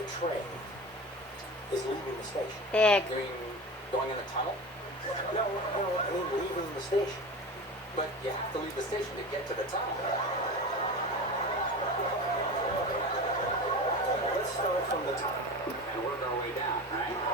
the train is leaving the station. Big. You mean going in the tunnel? No, I mean leaving the station. But you have to leave the station to get to the tunnel. Let's start from the top. And work our way down, right?